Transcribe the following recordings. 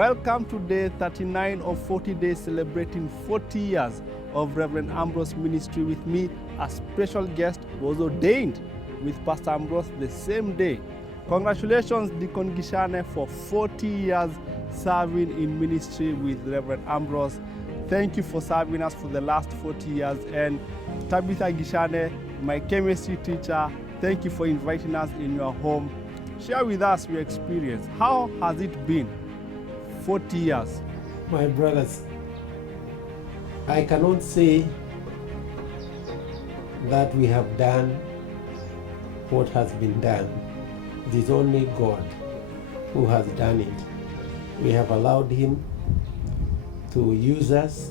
Welcome to day 39 of 40 days celebrating 40 years of Reverend Ambrose ministry with me. A special guest was ordained with Pastor Ambrose the same day. Congratulations, Deacon Gichane, for 40 years serving in ministry with Reverend Ambrose. Thank you for serving us for the last 40 years. And Tabitha Gichane, my chemistry teacher, thank you for inviting us in your home. Share with us your experience. How has it been? 40 years. My brothers, I cannot say that we have done what has been done. It is only God who has done it. We have allowed Him to use us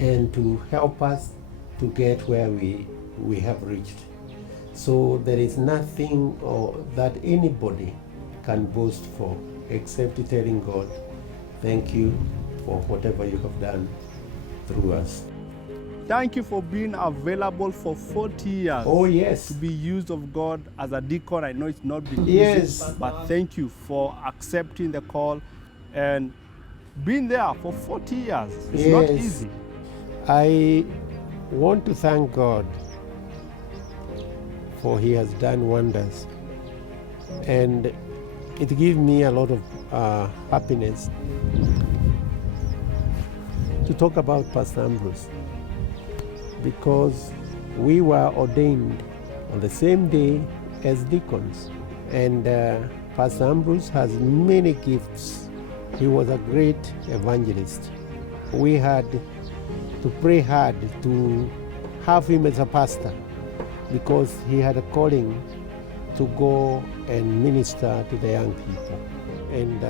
and to help us to get where we have reached. So there is nothing that anybody can boast for except telling God, thank you for whatever you have done through us. Thank you for being available for 40 years. Oh, yes. To be used of God as a deacon. I know it's not been Yes. easy, but thank you for accepting the call and being there for 40 years. It's not easy. I want to thank God for He has done wonders, and it gives me a lot of happiness to talk about Pastor Ambrose, because we were ordained on the same day as deacons, and Pastor Ambrose has many gifts. He was a great evangelist. We had to pray hard to have him as a pastor, because he had a calling to go and minister to the young people. And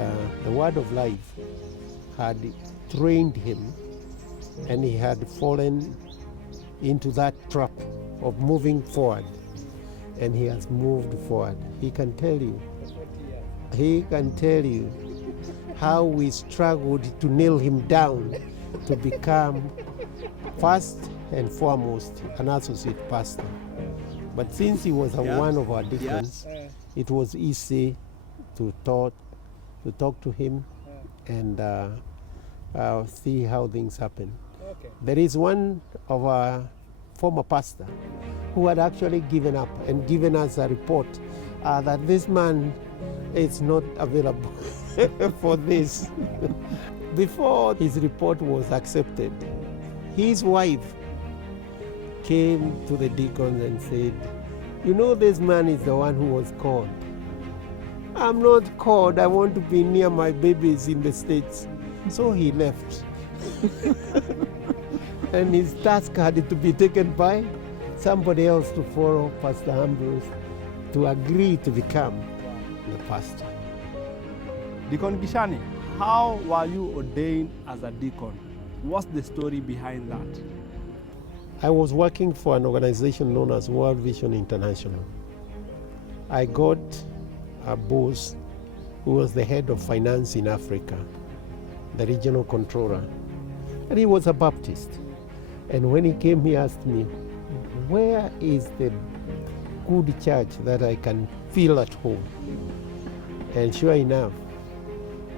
the word of life had trained him, and he had fallen into that trap of moving forward. And he has moved forward. He can tell you how we struggled to nail him down to become first and foremost an associate pastor. But since he was one of our deacons, it was easy to talk to him and see how things happen. Okay. There is one of our former pastor who had actually given up and given us a report that this man is not available for this. Before his report was accepted, his wife came to the deacons and said, you know, this man is the one who was called. I'm not called. I want to be near my babies in the States. So he left. And his task had to be taken by somebody else to follow Pastor Ambrose to agree to become the pastor. Deacon Gichane, how were you ordained as a deacon? What's the story behind that? I was working for an organization known as World Vision International. I got a boss who was the head of finance in Africa, the regional controller, and he was a Baptist. And when he came, he asked me, where is the good church that I can feel at home? And sure enough,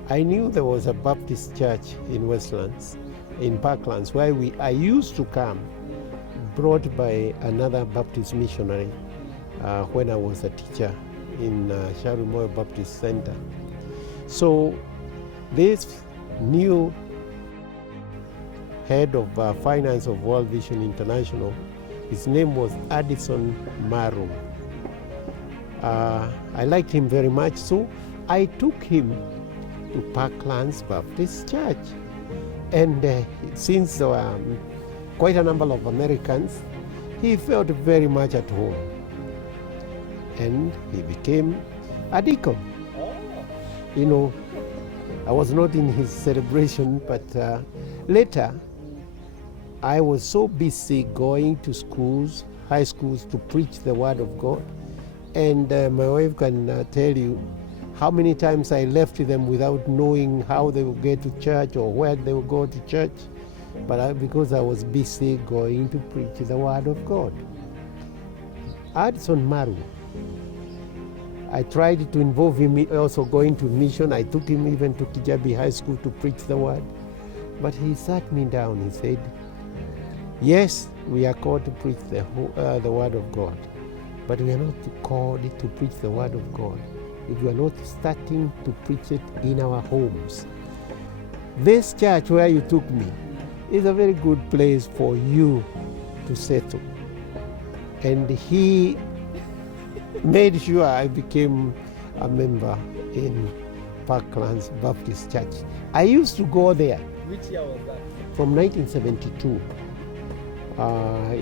I knew there was a Baptist church in Westlands, in Parklands, where I used to come, brought by another Baptist missionary when I was a teacher in Sharumoyo Baptist Center. So this new head of finance of World Vision International, his name was Addison Marum. I liked him very much, so I took him to Parklands Baptist Church. And since there were quite a number of Americans, he felt very much at home. And he became a deacon. You know, I was not in his celebration, but later I was so busy going to schools, high schools, to preach the word of God. And my wife can tell you how many times I left them without knowing how they would get to church or where they would go to church. But because I was busy going to preach the word of God. Addison Maru I tried to involve him also going to mission. I took him even to Kijabi High School to preach the word. But he sat me down. He said, yes, we are called to preach the word of God, but we are not called to preach the word of God if we are not starting to preach it in our homes. This church where you took me is a very good place for you to settle. And he made sure I became a member in Parklands Baptist Church. I used to go there. Which year was that? From 1972.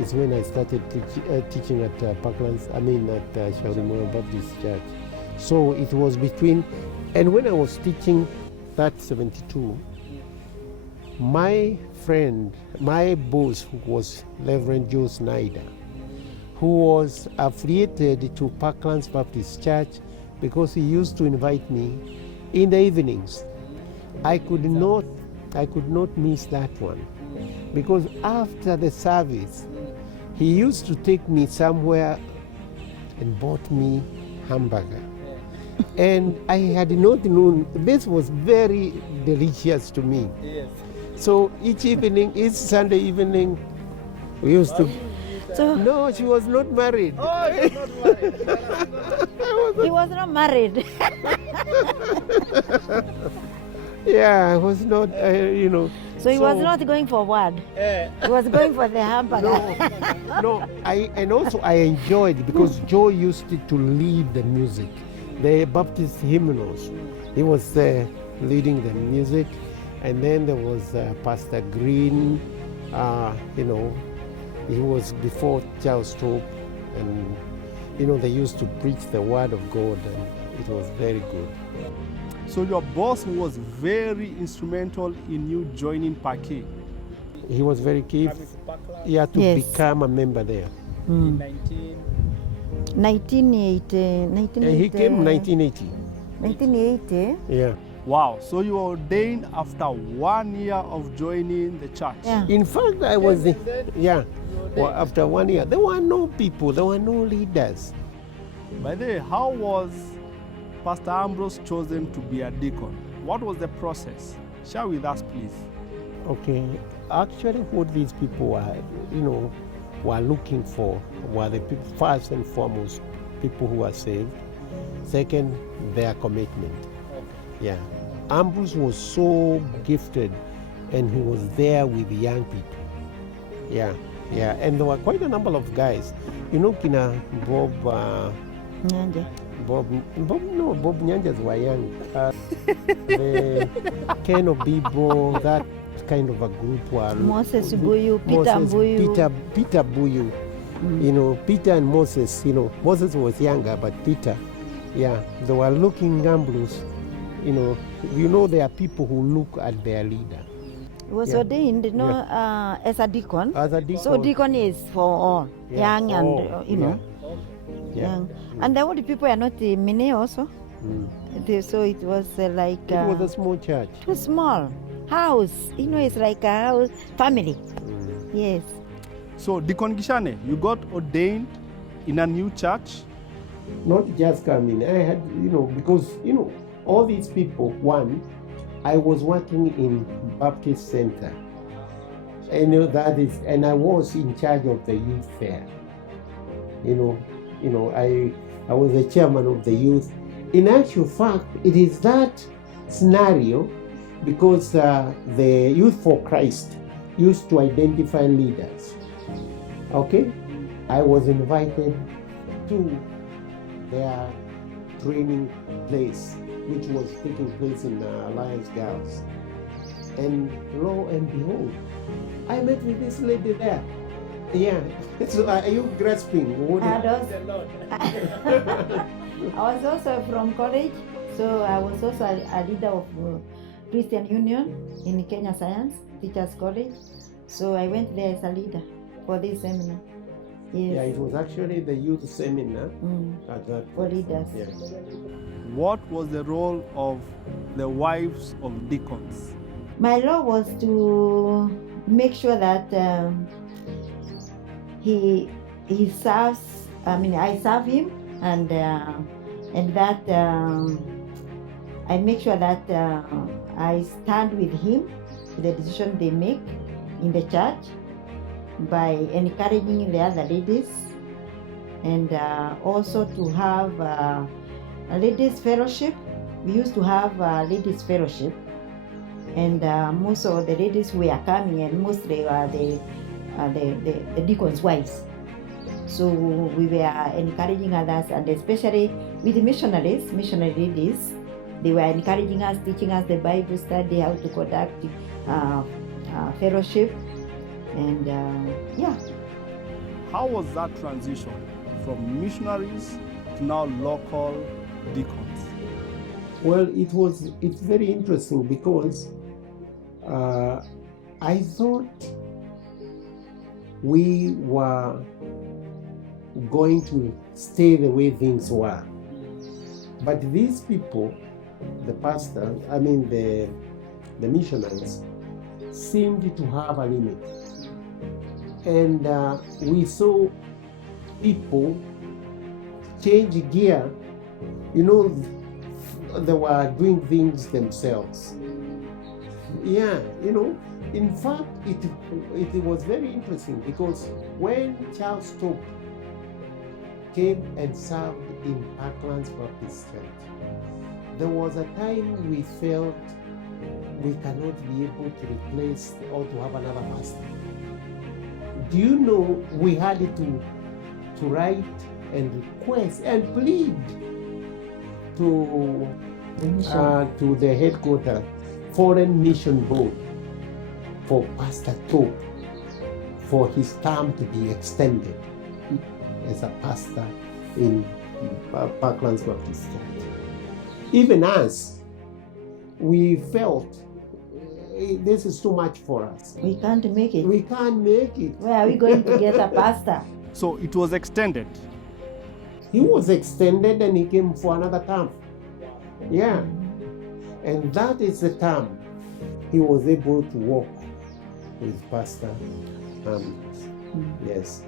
It's when I started teaching at Parklands, at Shaurimoyo Baptist Church. So it was between, and when I was teaching that 72, my friend, my boss, who was Reverend Joe Snyder, who was affiliated to Parklands Baptist Church because he used to invite me in the evenings. I could not miss that one, because after the service, he used to take me somewhere and bought me hamburger. And I had not known, this was very delicious to me. Yes. So each evening, each Sunday evening, we used to... So No, she was not married. Oh, you're not married. he was not married. Yeah, I was not, So he was not going for word. He was going for the hamburger. No, and also I enjoyed, because Joe used to lead the music, the Baptist hymnals. He was leading the music, and then there was Pastor Green. He was before Charles Tope, and they used to preach the word of God, and it was very good. So your boss was very instrumental in you joining Parquet. He was very key, to Yes. become a member there. In 1980. And he came 1980. 1980. Yeah. Wow, so you were ordained after 1 year of joining the church. Yeah. In fact, I was, well, after 1 year, there were no people, there were no leaders. By the way, how was Pastor Ambrose chosen to be a deacon? What was the process? Share with us, please. Okay, actually what these people were looking for were the people, first and foremost, people who are saved. Second, their commitment. Yeah. Ambrose was so gifted, and he was there with the young people. Yeah. And there were quite a number of guys. Kina Bob Nyanja. Bob Nyanjas were young. The Ken Obibo, that kind of a group were Moses Buyu, Peter Buyu. Peter Buyu. Peter and Moses, Moses was younger, but Peter, they were looking Ambrose. There are people who look at their leader. He was ordained, as a deacon. As a deacon. So deacon is for all, young and, Yeah. young. And the old people are not many also. So it was like... It was a small church. Too small. House. It's like a house. Family. Yes. So, Deacon Gichane, you got ordained in a new church? Not just coming. I had, because, all these people, one, I was working in Baptist Center. And I was in charge of the youth fair. I was the chairman of the youth. In actual fact, it is that scenario because the Youth for Christ used to identify leaders. Okay? I was invited to their training place, which was taking place in Alliance Girls. And lo and behold, I met with this lady there. Yeah. So are you grasping? I was also from college, so I was also a leader of Christian Union in Kenya Science Teachers College. So I went there as a leader for this seminar. Yes. Yeah, it was actually the youth seminar at that for place. leaders. Yeah. What was the role of the wives of deacons? My role was to make sure that he serves. I serve him, and and that I make sure that I stand with him with the decision they make in the church by encouraging the other ladies, and also to have a ladies fellowship. We used to have a ladies fellowship, and most of the ladies were coming, and mostly were the deacons' wives. So we were encouraging others, and especially with the missionary ladies, they were encouraging us, teaching us the Bible study, how to conduct fellowship, and yeah. How was that transition from missionaries to now local deacons? Well, it's very interesting because I thought we were going to stay the way things were. But these people, the pastors, the missionaries, seemed to have a limit. And we saw people change gear. You know, they were doing things themselves. Yeah, you know, in fact, it was very interesting because when Charles Top came and served in Parklands Baptist Church, there was a time we felt we cannot be able to replace or to have another pastor. Do you know we had to write and request and plead to the headquarters Foreign Mission Board for Pastor Top for his term to be extended as a pastor in Parklands Baptist Church. Even us, we felt this is too much for us. We can't make it. We can't make it. Where are we going to get a pastor? So it was extended. He was extended and he came for another term. Yeah. And that is the term he was able to walk with Pastor Ambrose. Yes.